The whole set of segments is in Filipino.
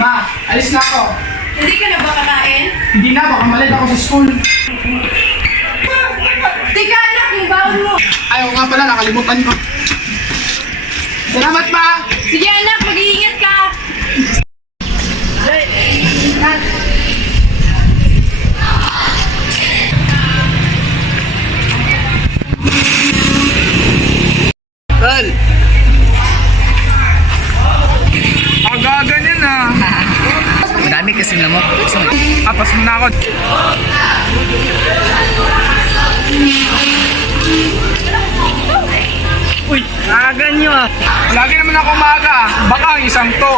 Ma, alis na ako. Hindi ka na ba kakain? Hindi na, baka malit ako sa school. Teka anak, yung baon mo. Ayaw nga pala, nakalimutan ko. Salamat, Ma! Sige anak, mag-iingat ka. Tol! Aga-aga niya na. Madami kasing lamok. Apas mo na ako. Uy, aga nyo ah. Lagi naman ako maaga. Baka ang isang to.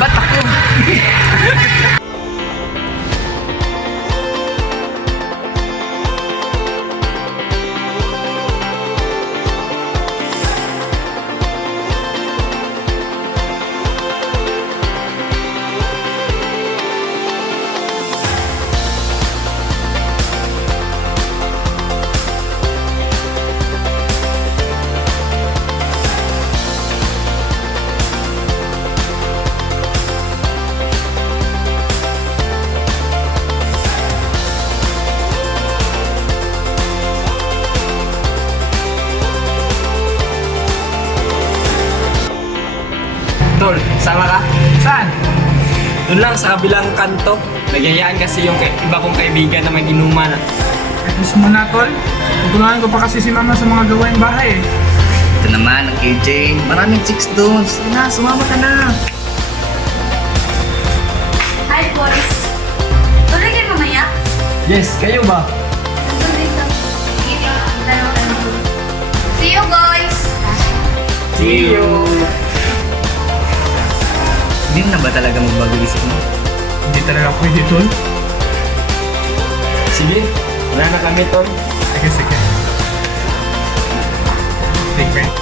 Ba't ako? Tol, sama ka? Saan? Doon lang sa kabilang kanto. Nagyayaan kasi yung iba kong kaibigan na may inuman. Gusto mo na, Tol? Tutulungan ko pa kasi si Mama sa mga gawain bahay eh. Ito naman ang KJ. Maraming chicks doon. Sige na, sumama ka na. Hi boys. Tuloy kayo mamaya? Yes, kayo ba? Nandun dito. Sige, dalawa ka na. See you boys. See you! Hindi na ba talaga magbago isip mo? Hindi talaga pwede, Tol. Sige, wala na kami, Tol. Sige, sige. Take care.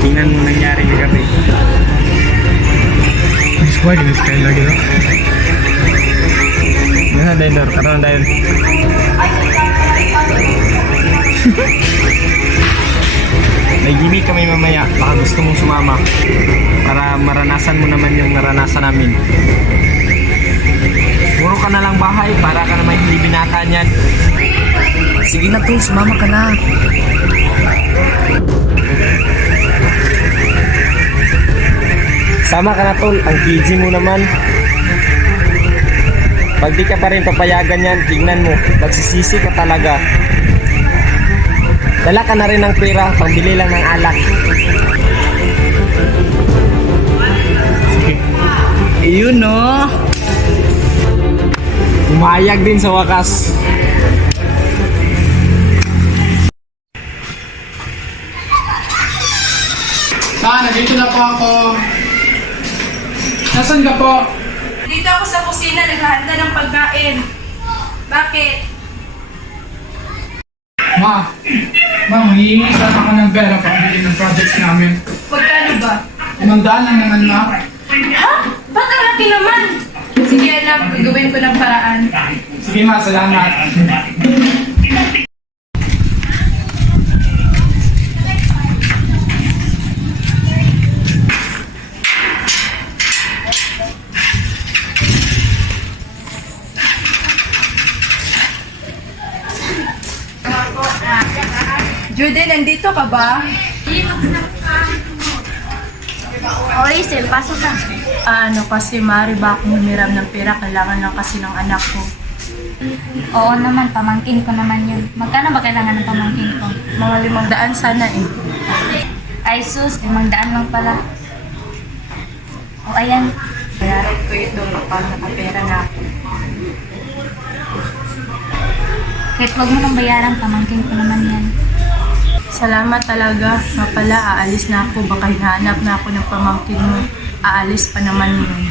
Tingnan mo nangyari kagabi. Why did this guy lagi na? Yan, Dailor. Karoon, Dail. May gimmick kami mamaya. Baka gusto mong sumama. Para maranasan mo naman yung naranasan namin. Puro ka na lang bahay para ka naman hindi binata niyan. Sige na to, sumama ka na. Sama ka na, Tol. Ang KG mo naman. Pag di ka pa rin papayagan yan, tignan mo. Magsisisi ka talaga. Dala ka na rin ng pera, pambili lang ng alak. Ayun no. Umayag din sa wakas. Nandito na po ako. Nasaan ka po? Dito ako sa kusina, naghahanda ng pagkain. Bakit? Ma, manghihingi sana ako ng pera pambili ng projects namin. Magkano ba? 500 lang naman, Ma. Ha? Ba't ang laki naman? Sige anak, gagawin ko ng paraan. Sige, Ma, salamat. Judy, nandito ka ba? O, Hazel, pasok ka. Ano kasi, Mari, ba akong humiram ng pera? Kailangan lang kasi ng anak ko. Oo naman, pamangkin ko naman yun. Magkano ba kailangan ng pamangkin ko? Mga 500 sana eh. Ay sus, 500 lang pala. O ayan, Bayaran ko ito kapag nakapera na ako. kahit wag mo nang bayaran, pamangkin ko naman yan. Salamat talaga. Nga pala, aalis na ako. Baka hinahanap na ako ng pamangkin mo. Aalis pa naman yun.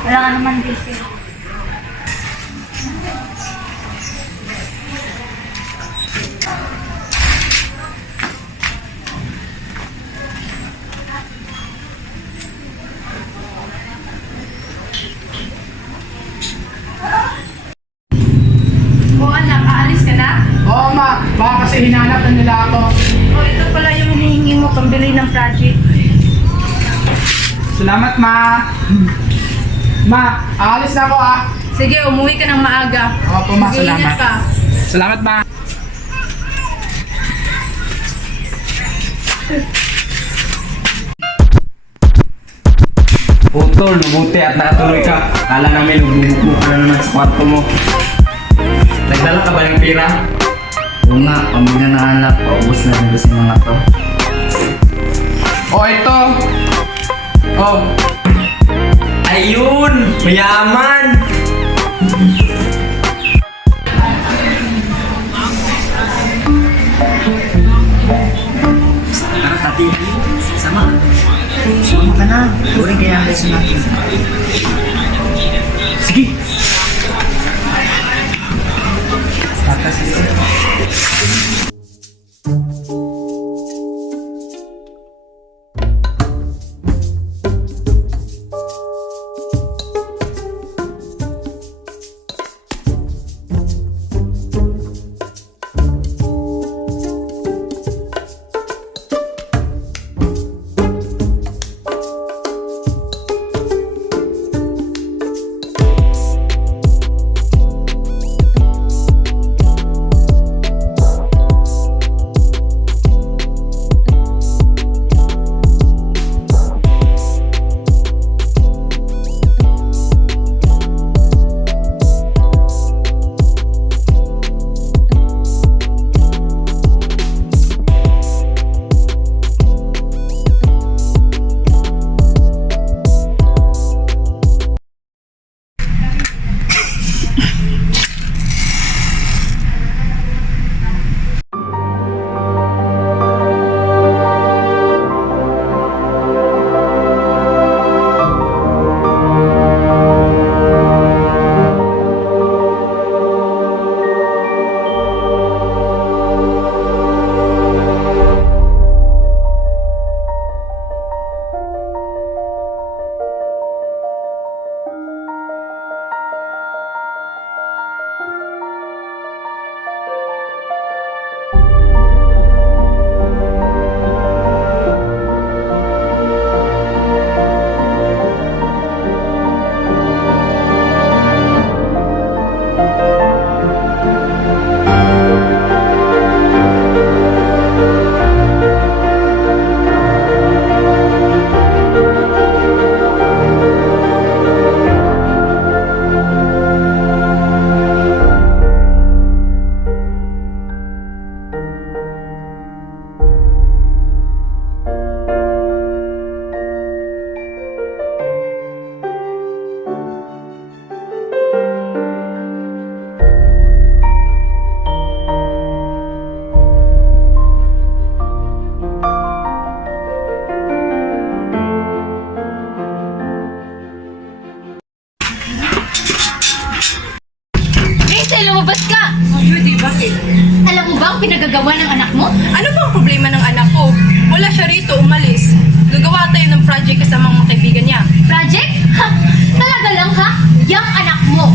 Wala ka naman busy. O anak, aalis ka na? Oo ma, baka kasi hinanap na nila ako. O ito pala yung hinihingi mo pambili ng project. Salamat ma. Ma, aalis na ako ah. Sige, umuwi ka ng maaga. Opo ma, Mag-iingat salamat. ka. Salamat ma. Utol, mabuti at nakatuloy ka. Kala namin lububuk ka na naman sa kwarto mo. Nagdala ka ba ng pera? Oo nga, pamilya na anak, paubos na rin kasi mga to. Oh, ito. Oh, Ayun! Mayaman! Tara, tati. Sama. Sama ka na. Turing kaya ang beso natin. Sige. Tatas dito. Hazel, lumabas ka! Oh, Judy, bakit? Alam mo ba ang pinagagawa ng anak mo? Ano bang problema ng anak ko? Wala siya rito, umalis. Gagawa tayo ng project kasama mga kaibigan niya. Project? Ha? Talaga lang ha? Yang anak mo.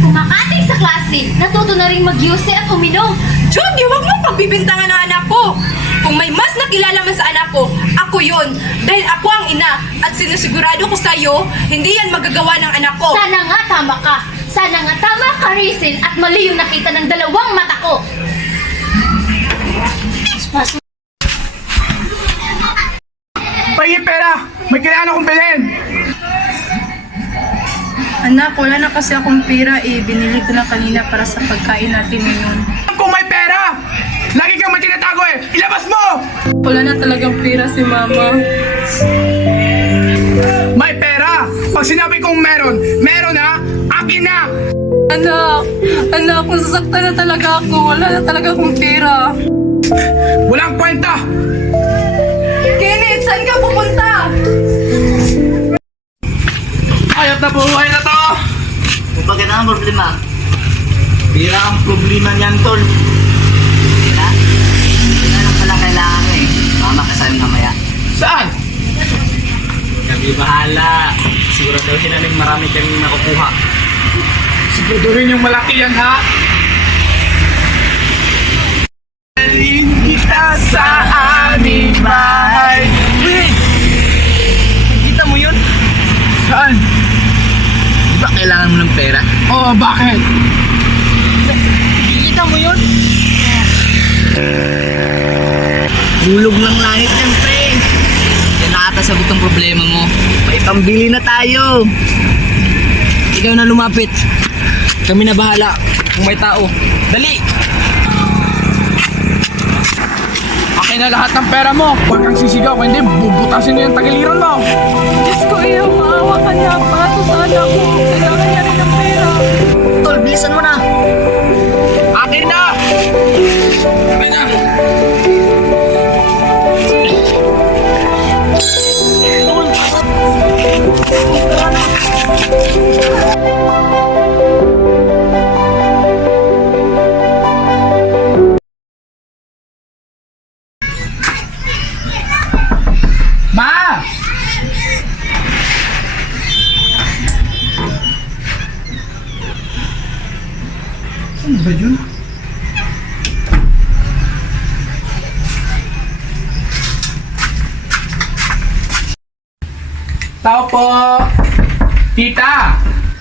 Kumakating sa klase, natuto na rin mag-yuse at uminom. Judy, huwag mo pagbibintangan ng anak ko. Kung may mas nakilala man sa anak ko, ako yon. Dahil ako ang ina at sinisigurado ko sa'yo, hindi yan magagawa ng anak ko. Sana nga tama ka. Sana nga tama ka, Rizel, at mali yung nakita ng dalawang mata ko. Pahingi pera! May kailangan akong bilhin! Anak, wala na kasi akong pera eh. Binili ko na kanina para sa pagkain natin ngayon. Kung may pera! Lagi kang may tinatago eh! Ilabas mo! Wala na talagang pera si Mama. May pera! Pag sinabi kong meron, meron ha! Akin na! Anak, kung sasaktan na talaga ako, wala na talaga akong pera. Walang kwenta! Kenneth, saan ka pupunta? Ayot na buhay na to! Kung bakit ang problema? Pira ang problema niyan, tol. Pera? Pera lang pala kailangan mo eh. Mama kasama mamaya. Saan? Kami bahala. Siguraduhin namin marami kaming makukuha. Siguraduhin yung malaki yan ha! Kita sa aming bahay. Wait! Kita mo yun? Saan? Di ba kailangan mo ng pera? Oo, bakit? Kita mo yun? Hulog ng langit yan, pre. Yan nakatasagot ang problema mo. May pambili na tayo. Ikaw na lumapit. Kami na bahala kung may tao. Dali! Akin na lahat ng pera mo. Huwag kang sisigaw, kung hindi, bubutasin niyo yung tagiliran mo. Diyos ko, iyo, maawa ka na. Para to sa anak ko. Kailangan niya rin ng pera. Tol, bilisan mo na. Akin na! Akin na! Ma! Ano ba yun? Tao po! Tita!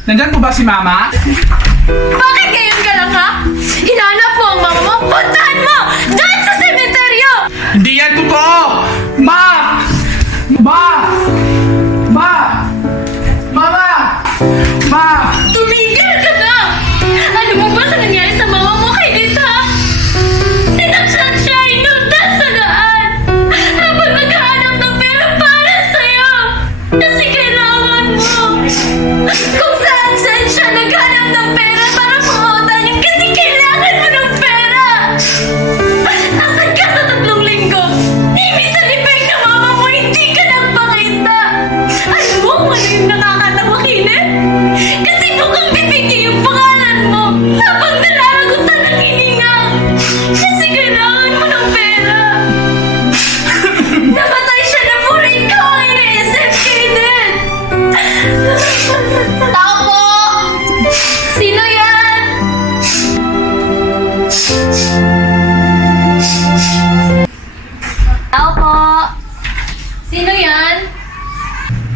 Nandyan po ba si Mama? Bakit ngayon ka lang, ha? Hinahanap mo ang mama mo? Puntahan mo! Doon sa sementeryo! Hindi yan totoo! Ma! Ma! Ma! Mama! Ma! Tumigil ka na! Alam mo ba sa nangyari sa mama mo kay Dita? Sinaksak siya, inundan sa daan! Habang naghahanap ng pera para sa'yo! Kasi kailangan mo! Kung saan siya naghanap ng pera para pumutan yung kasi kailangan mo ng pera! Nasaan ka sa 3 linggo? Ibig sa defect ng mama mo, hindi ka nagpakita! Alam mo kung ano yung nakakatawa, Kinet? Kasi mukhang bibig niya yung pangalan mo habang nalalagutan ng hininga! Kasi kailangan mo ng pera! Namatay siya na puro ikaw ang iniisip, Kinet! Tao po! Sino yan? Tao po! Sino yan?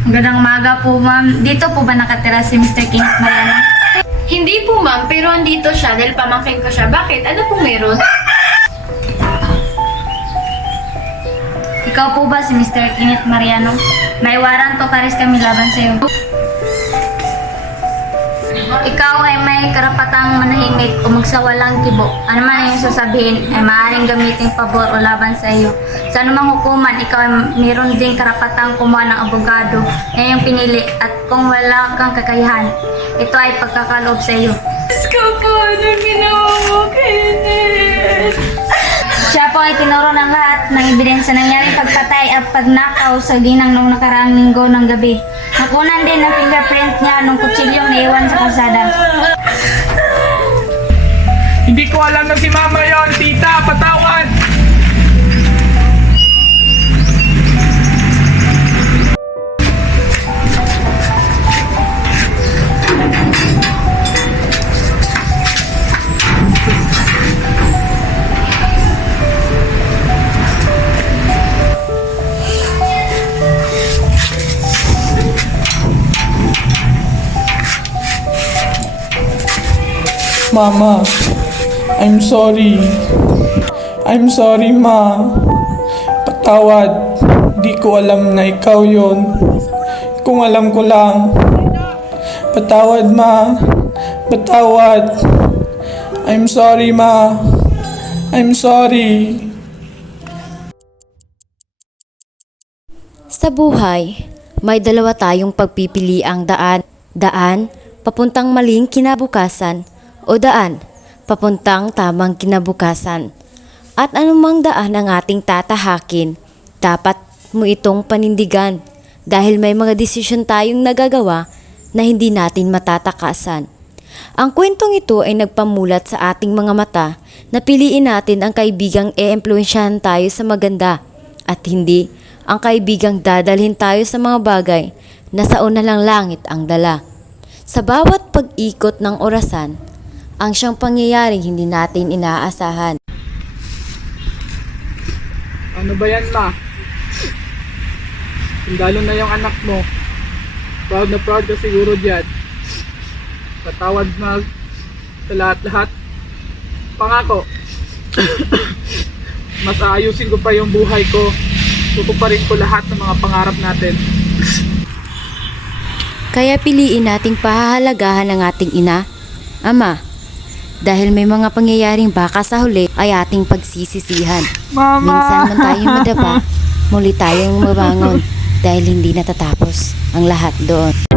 Magandang umaga po, ma'am. Dito po ba nakatira si Mr. Kenneth Mariano? Hindi po, ma'am, pero andito siya dahil pamangkin ko siya. Bakit? Ano pong meron? Ikaw po ba si Mr. Kenneth Mariano? May warrant o karis kami laban sa iyo. Ikaw ay may karapatang manahimik o magsawalang kibo. Ano man ang sasabihin ay maaaring gamitin pabor o laban sa iyo. Sa anumang hukuman, ikaw ay mayroon din karapatang kumuha ng abogado na iyong pinili at kung wala kang kakayahan, ito ay pagkakaloob sa iyo. Diyos ko po, anong ginawa mo, Kenneth? Siya po ay tinuro ng lahat ng ebidensya nangyari pagpatay at pagnakaw sa ginang noong nakaraang linggo ng gabi. Nakunan din ang fingerprint niya nung kutsilyong naiwan sa kalsada. Hindi ko alam na si Mama yon, Tita! Patawad! Mama, I'm sorry. I'm sorry, Ma. Patawad. Di ko alam na ikaw yon. Kung alam ko lang. Patawad, Ma. Patawad. I'm sorry, Ma. I'm sorry. Sa buhay, may dalawa tayong pagpipiliang daan. Daan, papuntang maling kinabukasan o daan, papuntang tamang kinabukasan. At anumang daan ang ating tatahakin, dapat mo itong panindigan dahil may mga desisyon tayong nagagawa na hindi natin matatakasan. Ang kwentong ito ay nagpamulat sa ating mga mata na piliin natin ang kaibigang e-impluensyahan tayo sa maganda at hindi ang kaibigang dadalhin tayo sa mga bagay na sa unalang langit ang dala. Sa bawat pag-ikot ng orasan, ang siyang pangyayaring hindi natin inaasahan. Ano ba yan, Ma? Sundalo na yung anak mo. Proud na proud ka siguro dyan. Patawad na sa lahat-lahat. Pangako. Mas aayusin ko pa yung buhay ko. Tutuparin ko lahat ng mga pangarap natin. Kaya piliin nating pahahalagahan ang ating ina, ama, dahil may mga pangyayaring baka sa huli ay ating pagsisisihan. Mama! Minsan man tayong madapa, muli tayong mabangon dahil hindi natatapos ang lahat doon.